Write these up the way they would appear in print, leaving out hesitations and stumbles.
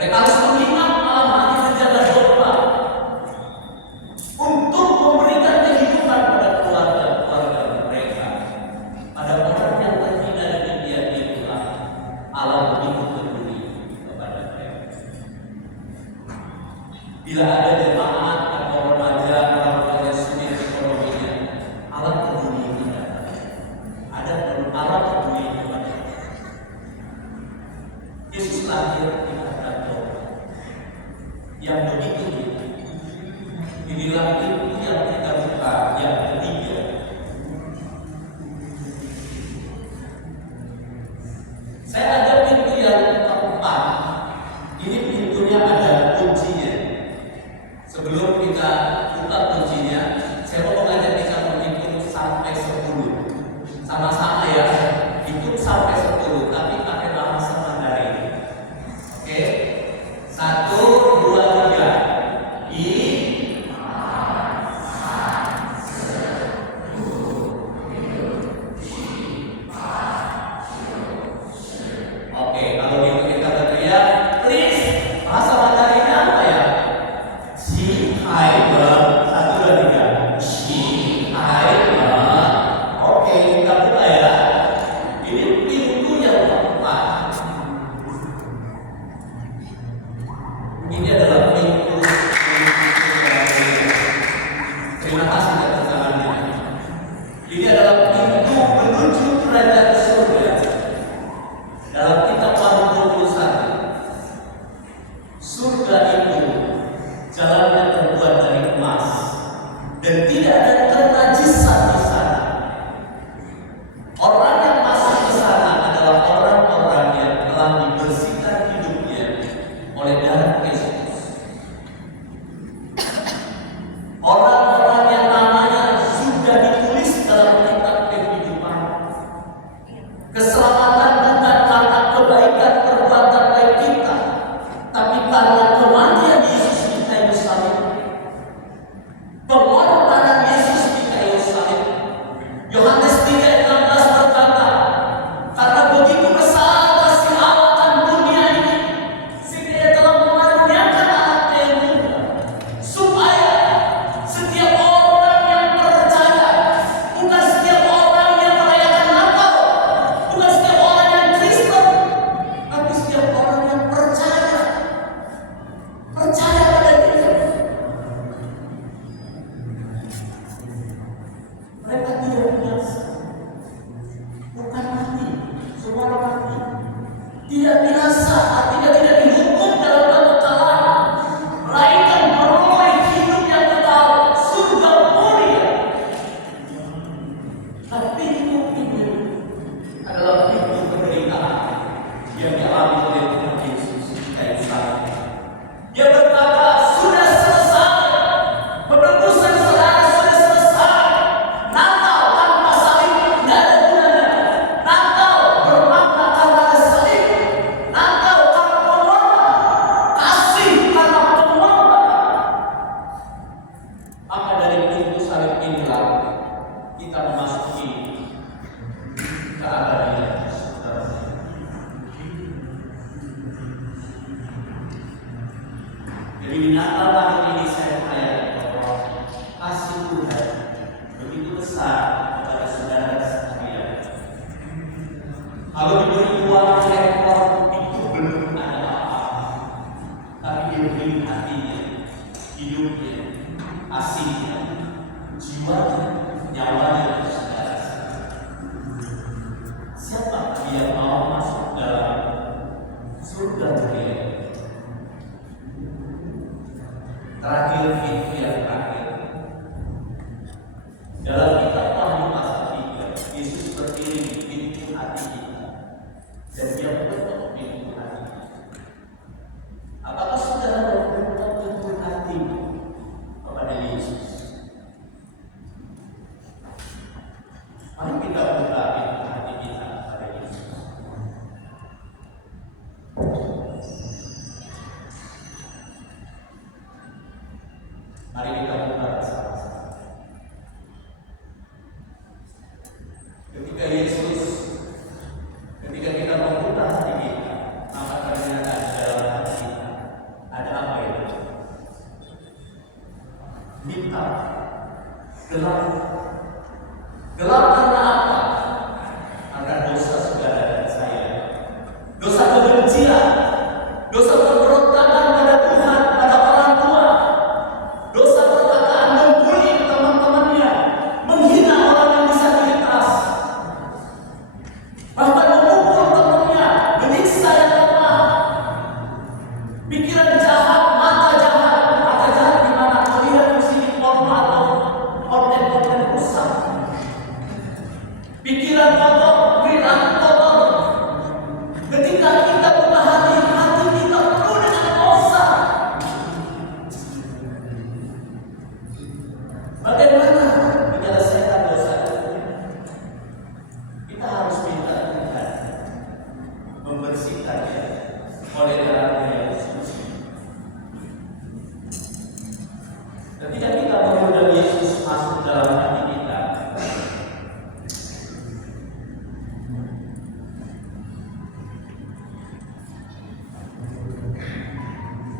Mereka harus mengingat malam hari menjaga domba untuk memberikan kehidupan pada keluarga mereka. Pada orang yang terhina di dunia itulah Allah begitu peduli kepada mereka. Bila ada jemaat atau remaja orang yang sulit ekonominya, Allah peduli kepada mereka. Allah peduli kepada mereka. Yesus lahir di kandang domba yang begitu indah. Inilah pintu yang kita buka yang ketiga. Saya ada pintu yang keempat. Ini pintunya ada kuncinya. Sebelum kita buka kuncinya, saya mau mengajak kita menghitung sampai 10. Sama-sama ya, hitung sampai 10, tapi pakai bahasa Mandarin. Oke? 1, 2, 3. Oke, kalau gitu kita berteriak, please. Bahasa Mandarinnya apa ya? Si hai le. 1, 2, 3. Si hai le. Oke, kita buka ya. Ini pintu yang keempat. Ini adalah pintu. Terima kasih atas tangannya. Ini adalah pintu menuju kerajaan surga. Dalam kitab Wahyu 21, surga itu jalannya terbuat dari emas dan tidak ada kenajisat di sana. Orang yang masuk ke sana adalah orang-orang yang telah dibersihkan hidupnya oleh darah Kristus. Orang-orang yang namanya sudah ditulis dalam kitab kehidupan. Keselamatan bukan karena kebaikan perbuatan baik kita, tapi karena kematian Yesus di kayu salib. Pengorbanan Yesus di kayu salib. Yohanes 3:16 berkata, karena begitu besar kasih Allah akan dunia ini, sehingga Ia telah mengaruniakan anaknya yang tunggal, supaya setiap orang yang percaya, bukan setiap orang yang merayakan Natal, bukan setiap orang yang Kristen, tapi setiap orang yang percaya pada Dia. Mereka tidak binasa, bukan mati, semua orang mati. Tidak binasa artinya tidak dihukum dalam kekekalan, melainkan beroleh hidup yang kekal, surga mulia. Tapi pintu ini adalah pintu penderitaan yang dialami oleh Tuhan Yesus di kayu salib. Dia berkata, sudah selesai. Penebusan saudara sudah selesai. Natal tanpa salib tidak ada gunanya. Natal bermakna karena ada salib. Natal karena pengorbanan. Kasih karena pengorbanan. Maka dari pintu salib inilah kita memasuki keabadian. Jadi di Natal tahun ini saya percaya bahwa kasih Tuhan begitu besar kepada saudara sekalian. Kalau diberi uang rekor itu belum ada apa-apa, tapi Dia beri hatinya, hidupnya, kasihnya, jiwanya, nyawanya untuk saudara sekalian. Siapa yang mau masuk dalam surga mulia? Terakhir, pintu yang terakhir. Dalam kitab Wahyu pasal 3, Yesus berdiri di pintu hati kita dan Dia mengetuk pintu hati kita. Apakah saudara mau mengetuk pintu hatimu kepada Yesus? Mari kita buka pintu hati kita kepada Yesus. Mari kita buka bersama-sama. Ketika kita membuka hati kita, maka ternyata di dalam hati kita hitam, gelap. Gelap karena apa? Karena dosa saudara dan saya. Dosa kebencian, dosa pemberontakan pada Tuhan, pada orang tua, dosa perkataan membuli teman-temannya, menghina orang yang disabilitas, bahkan memukul temannya, menyiksa yang lemah, pikiran jahat, mata jahat di mana melihat di sini porno atau konten-konten rusak, pikiran kotor, perilaku kotor. Ketika kita buka hati kita penuh dengan dosa. Bagaimana menyelesaikan dosa itu? Kita harus minta Tuhan membersihkannya oleh darahnya yang suci. Ketika kita mengundang Yesus masuk dalam hati kita,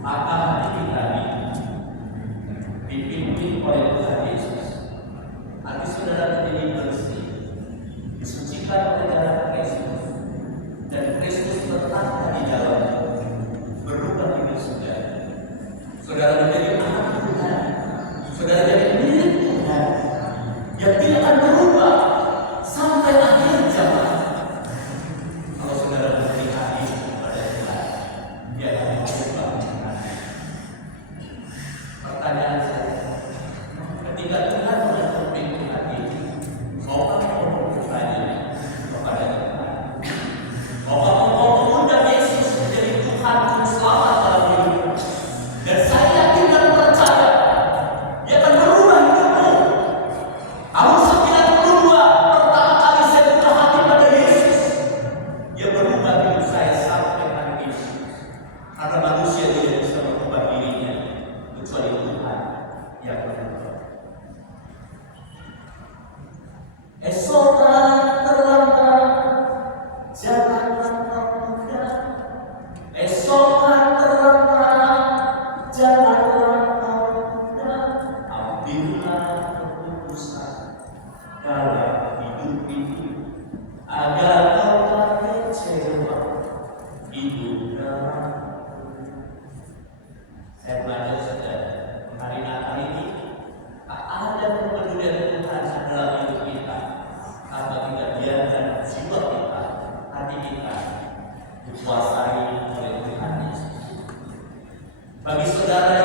maka hati kita dipimpin oleh Tuhan Yesus. Hati saudara menjadi bersih, disucikan oleh darah Kristus, dan Kristus tetap di dalam, berubah hidup saudara. Saudara menjadi anak Tuhan, saudara jadi milik Tuhan, yang tidak akan berubah sampai akhir zaman. Kalau saudara memberi hati kepada Tuhan, dia akan berubah. Pertanyaan saya, ketika Tuhan mengetuk pintu hati, maukah engkau bertanya kepada Tuhan? Maukah engkau mengundang Yesus menjadi Tuhan dan Selamat dalam hidupmu? Dan saya yakin dan percaya, Dia akan berubah hidupmu. Tahun 92, pertama kali saya buka hati pada Yesus, Dia berubah hidup saya sampai hari ini. Karena manusia tidak bisa mengubah dirinya kecuali Tuhan yang berubah. Esok terlambat, janganlah tertunda. Esok terlambat, janganlah tertunda. Ambillah keputusan dalam hidup ini agar kau tak kecewa hidup dalam. Saya belajar saudara, hari Natal ini tak ada kepedulian Tuhan dalam hidup kita apabila biarkan jiwa kita, hati kita dikuasai oleh Tuhan Yesus. Bagi saudara